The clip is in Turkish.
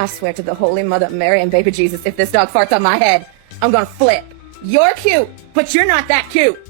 I swear to the Holy Mother Mary and baby Jesus, if this dog farts on my head, I'm gonna flip. You're cute, but you're not that cute.